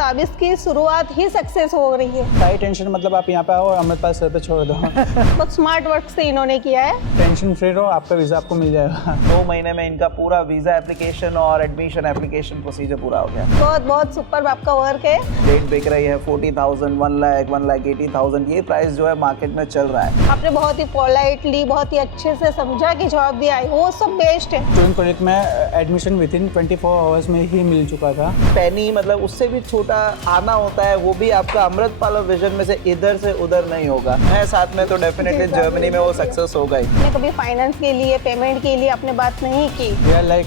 ताबिज़ की शुरुआत ही सक्सेस हो रही है। सारी टेंशन मतलब आप यहाँ पे आओ, अमृतपाल सर पे छोड़ दो। बहुत स्मार्ट वर्क से इन्होंने किया है। टेंशन फ्री रहो, आपका वीज़ा आपको मिल जाएगा। 2 महीने में इनका पूरा वीज़ा एप्लीकेशन और एडमिशन एप्लीकेशन प्रोसीजर पूरा हो गया। बहुत बहुत सुपर आपका वर्क है। डेट बिक रही है 40,000, 1 लाख, 1,80,000, ये प्राइस जो है मार्केट में चल रहा है। आपने बहुत ही पोलाइटली, बहुत ही अच्छे से समझा कि जवाब दिया है, वो सब बेस्ट है। स्टूडेंट कॉलेज में एडमिशन विदिन 24 आवर्स में ही मिल चुका था। पेनी मतलब उससे भी छोटा आना होता है, वो भी आपका अमृतपाल विजन में से इधर से उधर नहीं होगा। है साथ में तो डेफिनेटली जर्मनी में वो सक्सेस होगा ही। आपने कभी फाइनेंस के लिए, पेमेंट के लिए आपने बात नहीं की। We are like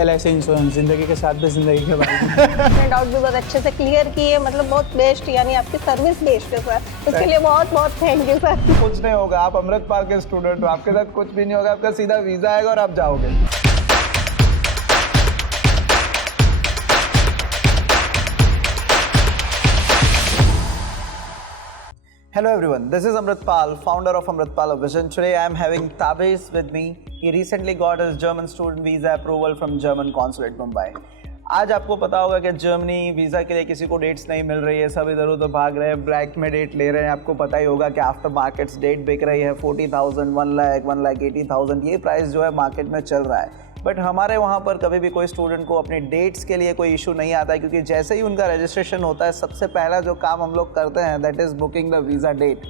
LIC insurance, जिंदगी के साथ भी जिंदगी के बारे में। अपने डाउट भी बहुत अच्छे से क्लियर किए, मतलब बहुत बेस्ट, यानी आपकी सर्विस बेस्ट है सर। उसके लिए बहुत बहुत थैंक यू सर। कुछ नहीं होगा, आप अमृतपाल के स्टूडेंट हो, आपके साथ कुछ भी नहीं होगा, आपका सीधा वीज़ा आएगा और आप जाओगे। Hello everyone, this is Amritpal, founder of Amritpal Vision. Today I am having Tabiz with me. He recently got his German student visa approval from German consulate Mumbai. आज आपको पता होगा कि जर्मनी वीज़ा के लिए किसी को डेट्स नहीं मिल रही है, सब इधर उधर भाग रहे हैं, ब्लैक में डेट ले रहे हैं। आपको पता ही होगा कि आफ्टर मार्केट्स डेट बिक रही है 40,000, 1 लाख, 1,80,000, ये प्राइस जो है मार्केट में चल रहा है। बट हमारे वहाँ पर कभी भी कोई स्टूडेंट को अपनी डेट्स के लिए कोई इशू नहीं आता है, क्योंकि जैसे ही उनका रजिस्ट्रेशन होता है सबसे पहला जो काम हम लोग करते हैं that is booking the visa date.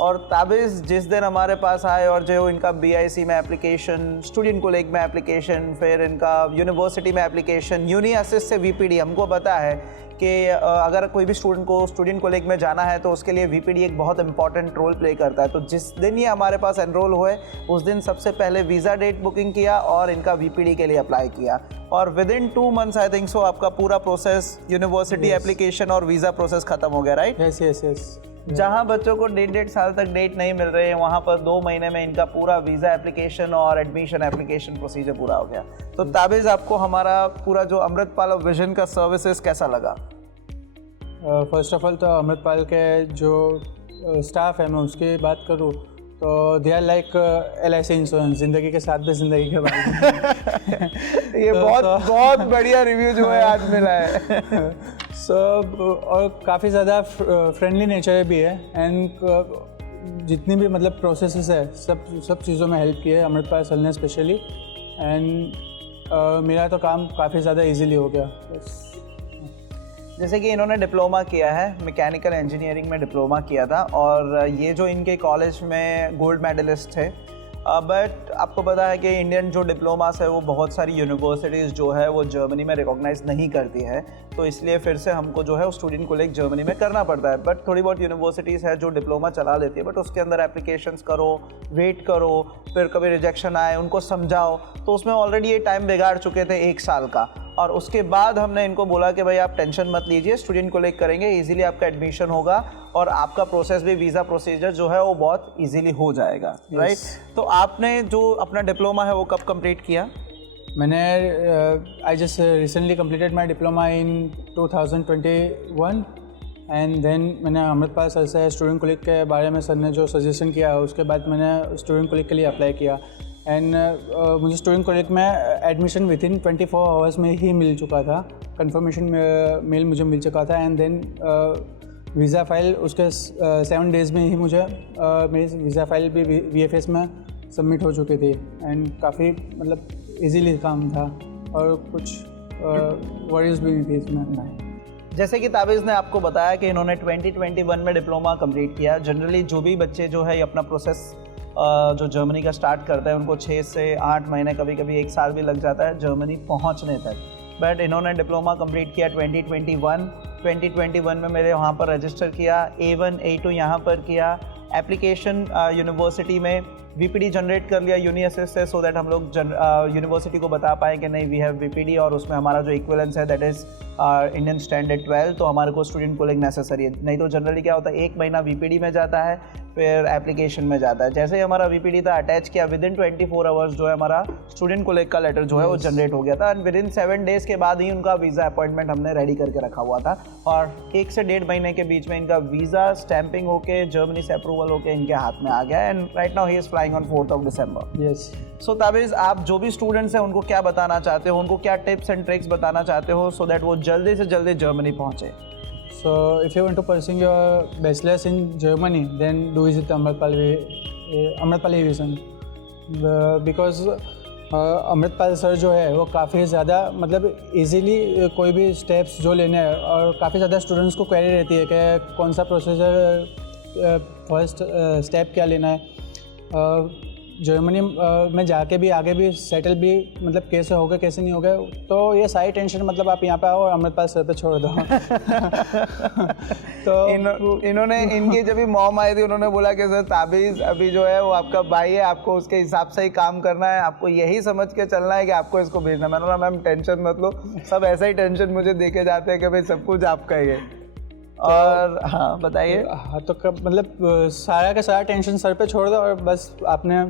और ताबिज़ जिस दिन हमारे पास आए और जो इनका BIC में एप्लीकेशन, स्टूडेंट कॉलेज में एप्लीकेशन, फिर इनका यूनिवर्सिटी में एप्लीकेशन, यूनी असिस्ट से VPD, हमको पता है कि अगर कोई भी स्टूडेंट को स्टूडेंट कॉलेज में जाना है तो उसके लिए VPD एक बहुत इंपॉर्टेंट रोल प्ले करता है। तो जिस दिन ये हमारे पास एनरोल हुए उस दिन सबसे पहले वीज़ा डेट बुकिंग किया और इनका VPD के लिए अप्लाई किया, और with in 2 months I think so आपका पूरा प्रोसेस, यूनिवर्सिटी एप्लीकेशन और वीज़ा प्रोसेस खत्म हो गया, राइट? यस। जहाँ बच्चों को 1.5 साल तक डेट नहीं मिल रही है, वहाँ पर 2 महीने में इनका पूरा वीज़ा एप्लीकेशन और एडमिशन एप्लीकेशन प्रोसीजर पूरा हो गया। तो ताबिज़ आपको हमारा पूरा जो अमृतपाल विजन का सर्विसेज कैसा लगा? फर्स्ट ऑफ ऑल तो अमृतपाल के जो स्टाफ है, मैं उसकी बात करूँ तो they are like LIC insurance, जिंदगी के साथ भी जिंदगी के बारे में। ये बहुत बढ़िया रिव्यू जो है आज मिला है। और काफ़ी ज़्यादा फ्रेंडली नेचर भी है, एंड जितनी भी मतलब प्रोसेसेस है सब चीज़ों में हेल्प की है अमृतपाल सर ने स्पेशली, एंड मेरा तो काम काफ़ी ज़्यादा इजीली हो गया। जैसे कि इन्होंने डिप्लोमा किया है, मैकेनिकल इंजीनियरिंग में डिप्लोमा किया था, और ये जो इनके कॉलेज में गोल्ड मेडलिस्ट थे। बट आपको पता है कि इंडियन जो डिप्लोमास है वो बहुत सारी यूनिवर्सिटीज़ जो है वो जर्मनी में रिकॉग्नाइज नहीं करती है, तो इसलिए फिर से हमको जो है वो स्टूडेंट कॉलेज जर्मनी में करना पड़ता है। बट थोड़ी बहुत यूनिवर्सिटीज़ है जो डिप्लोमा चला लेती है, बट उसके अंदर एप्लीकेशंस करो, वेट करो, फिर कभी रिजेक्शन आए उनको समझाओ, तो उसमें ऑलरेडी ये टाइम बिगाड़ चुके थे 1 साल का। और उसके बाद हमने इनको बोला कि भाई आप टेंशन मत लीजिए, स्टूडेंट कॉलेज करेंगे, इजीली आपका एडमिशन होगा और आपका प्रोसेस भी, वीज़ा प्रोसीजर जो है वो बहुत इजीली हो जाएगा, राइट? तो आपने जो अपना डिप्लोमा है वो कब कंप्लीट किया? मैंने I just recently completed my diploma in 2021, and then मैंने अमृतपाल सर से स्टूडेंट कॉलेज के बारे में सर ने जो सजेशन किया उसके बाद मैंने स्टूडेंट कॉलेज के लिए अप्लाई किया, एंड मुझे स्टूडेंट कॉलेज में एडमिशन विदिन 24 आवर्स में ही मिल चुका था। कंफर्मेशन मेल मुझे मिल चुका था, एंड देन वीज़ा फ़ाइल उसके 7 डेज़ में ही मुझे मेरी वीज़ा फ़ाइल भी VFS में सबमिट हो चुकी थी, एंड काफ़ी मतलब इजीली काम था और कुछ वरीज भी नहीं थी इसमें। जैसे कि ताबिज़ ने आपको बताया कि इन्होंने 2021 में डिप्लोमा कंप्लीट किया। जनरली जो भी बच्चे जो है ये अपना प्रोसेस जो जर्मनी का स्टार्ट करते हैं उनको 6 से 8 महीने, कभी कभी 1 साल भी लग जाता है जर्मनी पहुंचने तक। बट इन्होंने डिप्लोमा कंप्लीट किया 2021 में मेरे वहाँ पर रजिस्टर किया, A1 A2 यहाँ पर किया, एप्लीकेशन यूनिवर्सिटी में VPD जनरेट कर लिया यूनी असिस्ट से, सो दैट हम लोग यूनिवर्सिटी को बता पाएँ कि नहीं वी हैव VPD और उसमें हमारा जो इक्विवेलेंस है दैट इज़ इंडियन स्टैंडर्ड 12, तो हमारे को स्टूडेंट कॉलेज नेसेसरी है। नहीं तो जनरली क्या होता है 1 महीना VPD में जाता है, फिर एप्लीकेशन में जाता है। जैसे ही हमारा VPD था अटैच किया, विद इन 24 आवर्स जो है हमारा स्टूडेंट कॉलेज का लेटर जो है वो जनरेट हो गया था, एंड विद इन 7 डेज़ के बाद ही उनका वीज़ा अपॉइंटमेंट हमने रेडी करके रखा हुआ था, और 1 से 1.5 महीने के बीच में इनका वीज़ा स्टैंपिंग होके जर्मनी से अप्रूवल होके इनके हाथ में आ गया, and right now he is flying flying on 4th of December. Yes. So ताबिज़, आप जो भी स्टूडेंट्स हैं उनको क्या बताना चाहते हो, उनको क्या टिप्स एंड ट्रिक्स बताना चाहते हो so that वो जल्दी से जल्दी जर्मनी पहुँचे? So if you want to pursue your bachelor's in Germany, then do visit Amritpal Aviation, because Amritpal sir जो है वो काफ़ी ज़्यादा मतलब इजीली कोई भी स्टेप्स जो लेने हैं, और काफ़ी ज़्यादा स्टूडेंट्स को क्वेरी रहती है कि कौन सा प्रोसीजर फर्स्ट स्टेप क्या लेना है, जर्मनी में जाके भी आगे भी सेटल भी मतलब कैसे होगा कैसे नहीं होगा, तो ये सारी टेंशन मतलब आप यहाँ पे आओ और अमृतपाल सर पे छोड़ दो। तो इन्होंने इनकी जब भी मॉम आई थी उन्होंने बोला कि सर ताबिज़ अभी जो है वो आपका भाई है, आपको उसके हिसाब से ही काम करना है, आपको यही समझ के चलना है कि आपको इसको भेजना है। मैंने बोला मैम टेंशन मत लो, सब ऐसा ही टेंशन मुझे देके जाते हैं कि भाई सब कुछ आपका ही है। और हाँ बताइए। हाँ तो कब मतलब सारा का सारा टेंशन सर पे छोड़ दो और बस आपने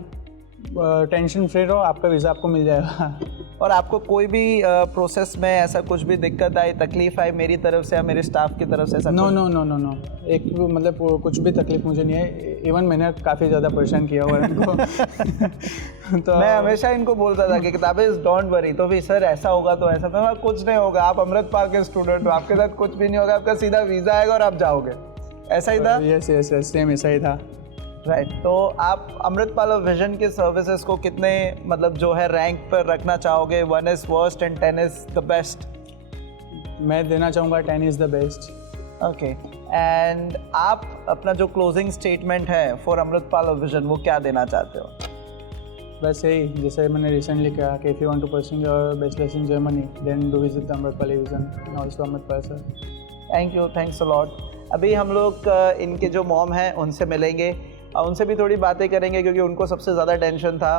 टेंशन फ्री रहो, आपका वीज़ा आपको मिल जाएगा। और आपको कोई भी प्रोसेस में ऐसा कुछ भी दिक्कत आई, तकलीफ आई मेरी तरफ से या मेरे स्टाफ की तरफ से ऐसा? No no no no no, एक मतलब कुछ भी तकलीफ मुझे नहीं है। इवन मैंने काफ़ी ज़्यादा परेशान किया हुआ है इनको। तो मैं हमेशा इनको बोलता था कि ताबिज़ डोंट वरी, तो भी सर ऐसा होगा तो ऐसा, तो कुछ नहीं होगा, आप अमृतपाल के स्टूडेंट हो, आपके साथ कुछ भी नहीं होगा, आपका सीधा वीज़ा आएगा और आप जाओगे। ऐसा ही था? यस यस यस, सेम ऐसा ही था। राइट। तो आप अमृतपाल विजन के सर्विसेज को कितने मतलब जो है रैंक पर रखना चाहोगे? 1 is worst and 10 is the best. मैं देना चाहूँगा 10 is the best. Okay. And आप अपना जो क्लोजिंग स्टेटमेंट है फॉर अमृतपाल विजन वो क्या देना चाहते हो? बस यही, जैसे मैंने रिसेंटली कहा कि if you want to pursue your bachelor's in Germany then do visit the Amritpal vision and also Amritpal sir. Thank you, thanks a lot. अभी हम लोग इनके जो मॉम हैं उनसे मिलेंगे और उनसे भी थोड़ी बातें करेंगे क्योंकि उनको सबसे ज़्यादा टेंशन था।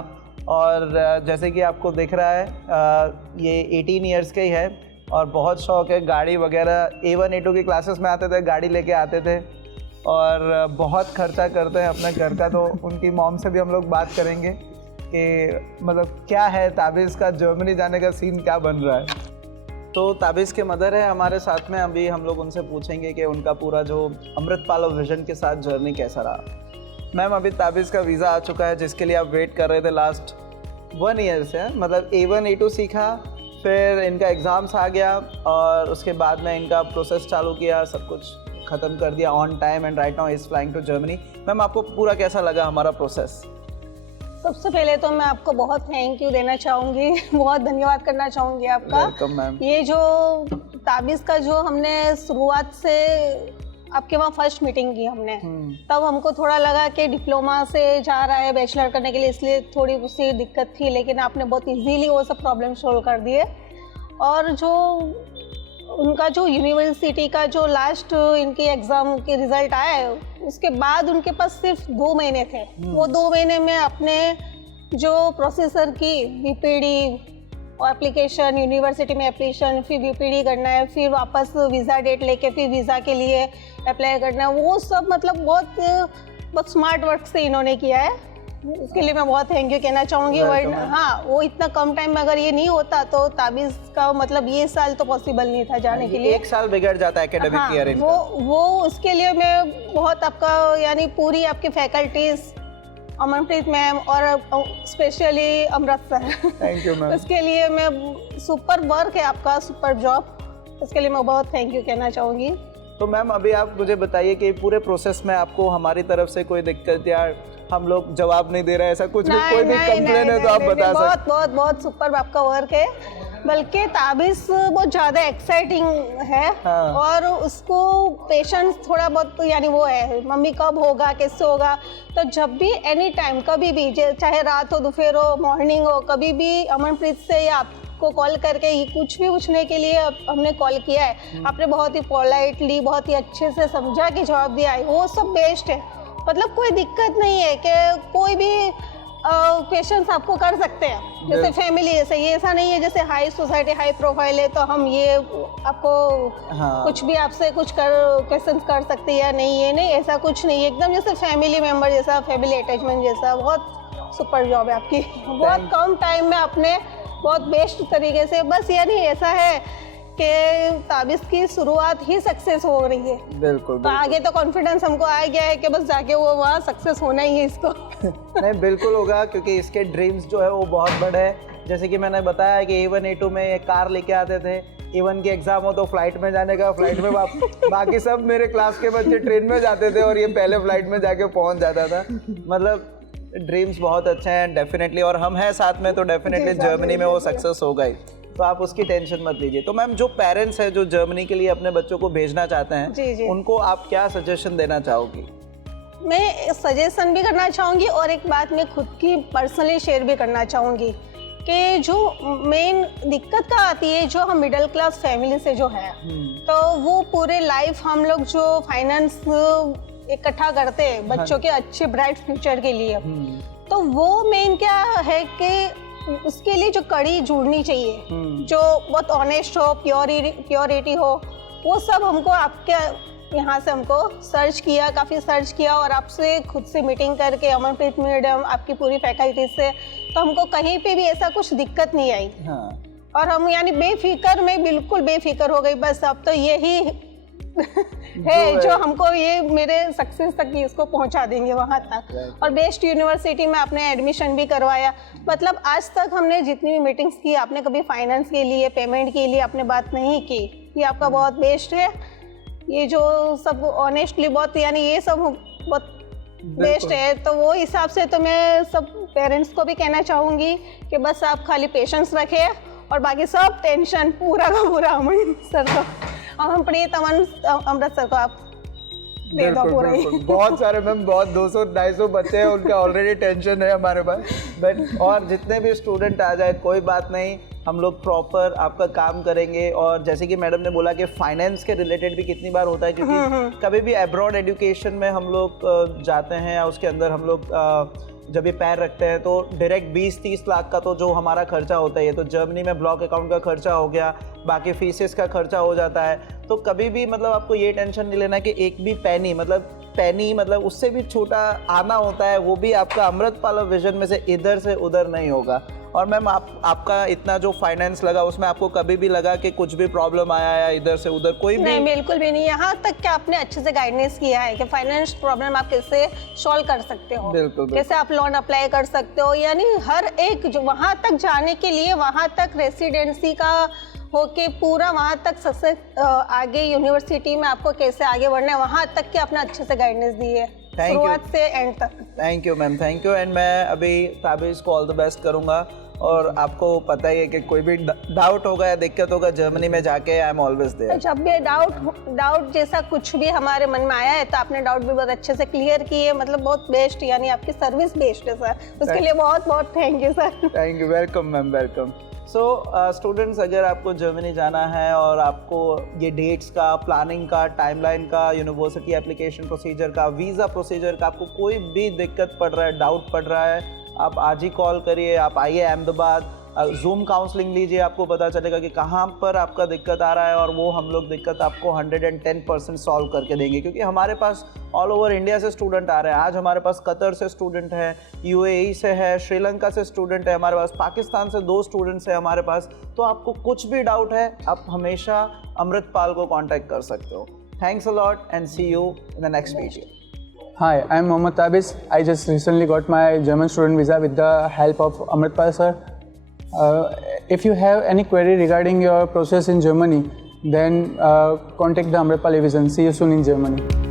और जैसे कि आपको दिख रहा है ये 18 ईयर्स के ही है और बहुत शौक है गाड़ी वगैरह। A1 A2 की क्लासेस में आते थे, गाड़ी लेके आते थे और बहुत खर्चा करते हैं अपने घर का। तो उनकी मॉम से भी हम लोग बात करेंगे कि मतलब क्या है ताबिज़ का जर्मनी जाने का सीन क्या बन रहा है। तो ताबिज़ के मदर है हमारे साथ में, अभी हम लोग उनसे पूछेंगे कि उनका पूरा जो अमृतपाल विजन के साथ जर्नी कैसा रहा। मैम अभी ताबिज़ का वीज़ा आ चुका है जिसके लिए आप वेट कर रहे थे लास्ट 1 ईयर से, मतलब A1 A2 सीखा, फिर इनका एग्ज़ाम्स आ गया और उसके बाद में इनका प्रोसेस चालू किया, सब कुछ ख़त्म कर दिया on time and right now is flying to Germany. Ma'am आपको पूरा कैसा लगा हमारा प्रोसेस? सबसे पहले तो मैं आपको बहुत थैंक यू देना चाहूँगी, बहुत धन्यवाद करना चाहूँगी आपका। Welcome ma'am. ये जो ताबिज़ का जो हमने शुरुआत से आपके वहाँ फर्स्ट मीटिंग की हमने, तब हमको थोड़ा लगा कि डिप्लोमा से जा रहा है बैचलर करने के लिए, इसलिए थोड़ी उससे दिक्कत थी, लेकिन आपने बहुत इजीली वो सब प्रॉब्लम सोल्व कर दिए। और जो उनका जो यूनिवर्सिटी का जो लास्ट इनके एग्ज़ाम के रिज़ल्ट आया उसके बाद उनके पास सिर्फ 2 महीने थे। वो 2 महीने में अपने जो प्रोसेसर की BPD और एप्लीकेशन, यूनिवर्सिटी में एप्लीकेशन, फिर BPD करना है, फिर वापस वीज़ा डेट लेके फिर वीज़ा के लिए अप्लाई करना है, वो सब मतलब बहुत स्मार्ट वर्क से इन्होंने किया है। उसके लिए मैं बहुत थैंक यू कहना चाहूँगी। हाँ, वो इतना कम टाइम में अगर ये नहीं होता तो ताबिज़ का मतलब ये साल तो पॉसिबल नहीं था जाने के लिए। 1 साल बिगड़ जाता है एकेडमिक ईयर इनका। वो उसके लिए मैं बहुत आपका यानी पूरी आपकी फैकल्टीज़, अमनप्रीत मैम और specially Amrit sir, thank you ma'am. उसके लिए मैं सुपर वर्क है आपका, सुपर जॉब, उसके लिए मैं बहुत थैंक यू कहना चाहूँगी। तो मैम अभी आप मुझे बताइए कि पूरे प्रोसेस में आपको हमारी तरफ से कोई दिक्कत या हम लोग जवाब नहीं दे रहे हैं, ऐसा कुछ भी कोई भी कंप्लेन है तो आप बता सकते हैं। बहुत सुपर आपका वर्क है, बल्कि ताबिज़ बहुत ज़्यादा एक्साइटिंग है। हाँ। और उसको पेशेंस थोड़ा बहुत यानी वो है, मम्मी कब होगा कैसे होगा, तो जब भी एनी टाइम कभी भी चाहे रात हो, दोपहर हो, मॉर्निंग हो, कभी भी अमनप्रीत से या आपको कॉल करके कुछ भी पूछने के लिए हमने कॉल किया है, आपने बहुत ही पोलाइटली बहुत ही अच्छे से समझा के जवाब दिया है, वो सब बेस्ट है। मतलब कोई दिक्कत नहीं है कि कोई भी क्वेश्चंस आपको कर सकते हैं, जैसे फैमिली, जैसे ये ऐसा नहीं है जैसे हाई सोसाइटी हाई प्रोफाइल है तो हम ये आपको कुछ भी आपसे कुछ क्वेश्चंस कर सकते हैं या नहीं, ये नहीं, ऐसा कुछ नहीं है, एकदम जैसे फैमिली मेम्बर जैसा, फैमिली अटैचमेंट जैसा। बहुत सुपर जॉब है आपकी, बहुत कम टाइम में आपने बहुत बेस्ट तरीके से। बस यानी ऐसा है के ताबिज़ की शुरुआत ही सक्सेस हो रही है। बिल्कुल तो आगे तो कॉन्फिडेंस हमको आ गया है कि बस जाके वो वहाँ सक्सेस होना ही है इसको। नहीं बिल्कुल होगा, क्योंकि इसके ड्रीम्स जो है वो बहुत बड़े हैं। जैसे कि मैंने बताया कि A1 A2 में एक कार लेके आते थे, A1 की एग्जाम हो तो फ्लाइट में जाने का, फ्लाइट में बाकी सब मेरे क्लास के बच्चे ट्रेन में जाते थे और ये पहले फ्लाइट में जाके पहुंच जाता था। मतलब ड्रीम्स बहुत अच्छे हैं डेफिनेटली, और हम हैं साथ में तो डेफिनेटली जर्मनी में वो सक्सेस होगा ही, तो आप उसकी टेंशन मत लीजिए। तो मैम, जो पेरेंट्स हैं जो जर्मनी के लिए अपने बच्चों को भेजना चाहते हैं, जी। उनको आप क्या सजेशन देना चाहोगी? मैं सजेशन भी करना चाहूँगी और एक बात मैं खुद की पर्सनली शेयर भी करना चाहूँगी कि जो मेन दिक्कत का आती है, जो हम मिडिल क्लास फैमिली से जो है, तो वो पूरे लाइफ हम लोग जो फाइनेंस इकट्ठा करते हैं बच्चों के अच्छे ब्राइट फ्यूचर के लिए, तो वो मेन क्या है कि उसके लिए जो कड़ी जुड़नी चाहिए, जो बहुत ऑनेस्ट हो, प्योरिटी हो, वो सब हमको आपके यहाँ से हमको काफ़ी सर्च किया और आपसे खुद से मीटिंग करके अमरप्रीत मैडम, आपकी पूरी फैकल्टी से, तो हमको कहीं पे भी ऐसा कुछ दिक्कत नहीं आई। हाँ। और हम यानी बेफिक्र में बिल्कुल बेफिक्र हो गई। बस अब तो यही है जो हमको ये मेरे सक्सेस तक ही इसको पहुंचा देंगे वहाँ तक। और बेस्ट यूनिवर्सिटी में आपने एडमिशन भी करवाया। मतलब आज तक हमने जितनी भी मीटिंग्स की, आपने कभी फाइनेंस के लिए, पेमेंट के लिए आपने बात नहीं की। ये आपका बहुत बेस्ट है। ये जो सब ऑनेस्टली बहुत, यानी ये सब बहुत बेस्ट है। तो वो हिसाब से तो मैं सब पेरेंट्स को भी कहना चाहूँगी कि बस आप खाली पेशेंस रखें और बाकी सब टेंशन पूरा का पूरा अमृत सर को, अमरप्रीत अमृत सर को आप दे दो पूरा ही। बहुत सारे मैम, बहुत 200-250 बच्चे हैं, उनका ऑलरेडी टेंशन है हमारे पास। बट और जितने भी स्टूडेंट आ जाए कोई बात नहीं, हम लोग प्रॉपर आपका काम करेंगे। और जैसे कि मैडम ने बोला कि फाइनेंस के रिलेटेड भी कितनी बार होता है, क्योंकि कभी भी अब्रॉड एजुकेशन में हम लोग जाते हैं या उसके अंदर हम लोग जब ये पैर रखते हैं तो डायरेक्ट 20-30 लाख का तो जो हमारा खर्चा होता है, तो जर्मनी में ब्लॉक अकाउंट का खर्चा हो गया, बाकी फीसेस का खर्चा हो जाता है। तो कभी भी मतलब आपको ये टेंशन नहीं लेना कि एक भी पैनी मतलब उससे भी छोटा आना होता है, वो भी आपका अमृतपाल विजन में से इधर से उधर नहीं होगा। और मैम, आपका इतना जो फाइनेंस लगा, उसमें आपको कभी भी लगा कि कुछ भी प्रॉब्लम आया या इधर से उधर कोई भी? नहीं, बिल्कुल भी नहीं। यहाँ तक कि आपने अच्छे से गाइडेंस किया है कि फाइनेंस प्रॉब्लम आप कैसे सॉल्व कर सकते हो, बिल्कुल। कैसे आप लोन अप्लाई कर सकते हो, यानी हर एक जो वहाँ तक जाने के लिए, वहाँ तक रेसिडेंसी का होके पूरा वहाँ तक सक्सेस आगे यूनिवर्सिटी में आपको कैसे आगे बढ़ना है, वहाँ तक के आपने अच्छे से गाइडेंस दी है शुरुआत से एंड तक। Thank you ma'am, thank you. And मैं अभी ताबिज़ को ऑल द बेस्ट करूँगा। और आपको पता ही है कि कोई भी डाउट होगा या दिक्कत होगा जर्मनी में जाके, आई एम ऑलवेज देयर। जब भी डाउट जैसा कुछ भी हमारे मन में आया है तो आपने डाउट भी बहुत अच्छे से क्लियर किए। मतलब बहुत बेस्ट, यानी आपकी सर्विस बेस्ट है सर, उसके लिए बहुत बहुत thank you sir. Thank you, welcome ma'am, welcome. So students, अगर आपको जर्मनी जाना है और आपको ये डेट्स का, प्लानिंग का, टाइमलाइन का, यूनिवर्सिटी एप्लीकेशन प्रोसीजर का, वीज़ा प्रोसीजर का आपको कोई भी दिक्कत पड़ रहा है, डाउट पड़ रहा है, आप आज ही कॉल करिए। आप आइए अहमदाबाद, जूम काउंसलिंग लीजिए, आपको पता चलेगा कि कहाँ पर आपका दिक्कत आ रहा है, और वो हम लोग दिक्कत आपको 110% सॉल्व करके देंगे। क्योंकि हमारे पास ऑल ओवर इंडिया से स्टूडेंट आ रहे हैं। आज हमारे पास कतर से स्टूडेंट है, UAE से है, श्रीलंका से स्टूडेंट है हमारे पास, पाकिस्तान से 2 स्टूडेंट्स हैं हमारे पास। तो आपको कुछ भी डाउट है, आप हमेशा अमृतपाल को कॉन्टैक्ट कर सकते हो। Thanks a lot and see you in the next video. Hi, I'm Mohammad Tabiz. I just recently got my German student visa with the help of Amritpal sir. If you have any query regarding your process in Germany, then contact the Amritpal Vision. See you soon in Germany.